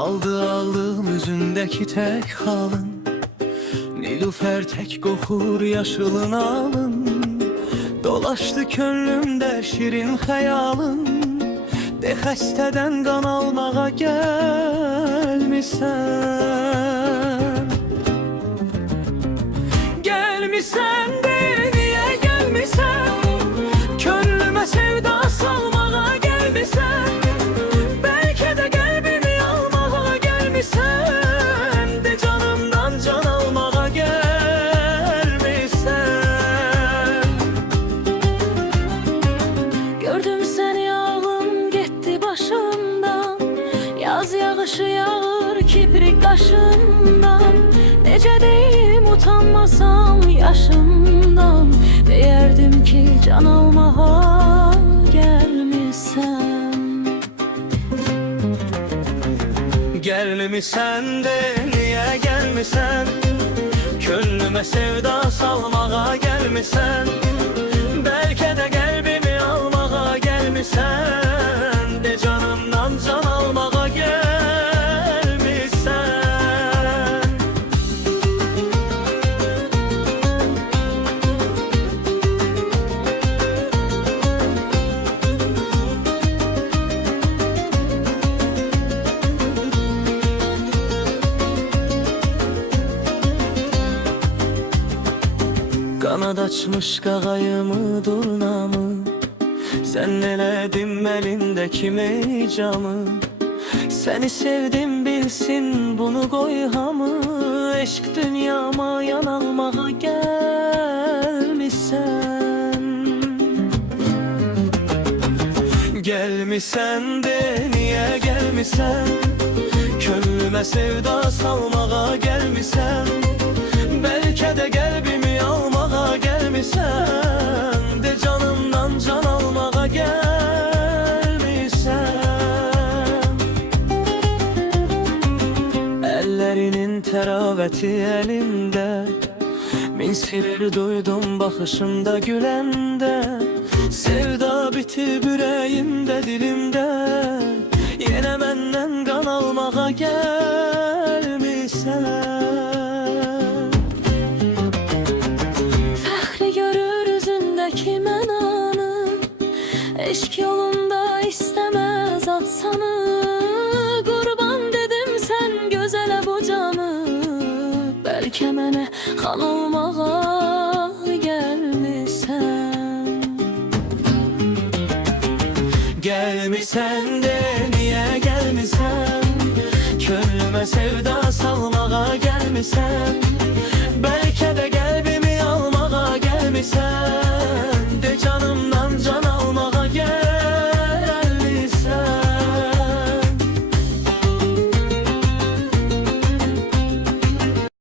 Aldım üzündeki tek halın, Nilüfer tek kokur yaşılın alın. Dolaşdı könlümde şirin hayalın, de xəstədən qan almağa gəlmisən. Gəlmisən de niyə gəlmisən, könlümə sevda salmağa gəlmisən. Bəlkə də qəlbimi almağa gəlmisən, de canımdan can almağa gəlmisən. Gördüm səni ağlım getdi başımdan, yaz yağışı yağır kibrik qaşımdan. Necə deyim utanmasam yaşımdan, deyərdim ki can almağa gəlmisən. Gəlmisən de niyə gəlmisən, könlümə sevda salmağa gəlmisən. Bəlkə də qəlbimi almağa gəlmisən, de canımdan can almağa gəlmisən. Qanad açmış qağayımı, durnamı, sən elədin əlindəki meycamı. Səni sevdim bilsin bunu qoy hamı, eşq dünyama yanalmağa gəlmisən. Gəlmisən de niyə gəlmisən, könlümə sevda salmağa gəlmisən. Bəlkə də qəlbimi almağa gəlmisən, de canımdan can almağa gəlmisən. Əllərinin təravəti əlimdə, min sirr duydum baxışında güləndə. Sevda bitib ürəyimdə, dilimdə, yenə məndən qan almağa gəlmisən. Eşk yolunda istemez atsanı, qurban dedim sen gözələ bu canı. Bəlkə mənə xan olmağa gəlmisən. Gəlmisən de niyə gəlmisən, könlümə sevda salmağa gəlmisən. Bəlkə də qəlbimi almağa gəlmisən.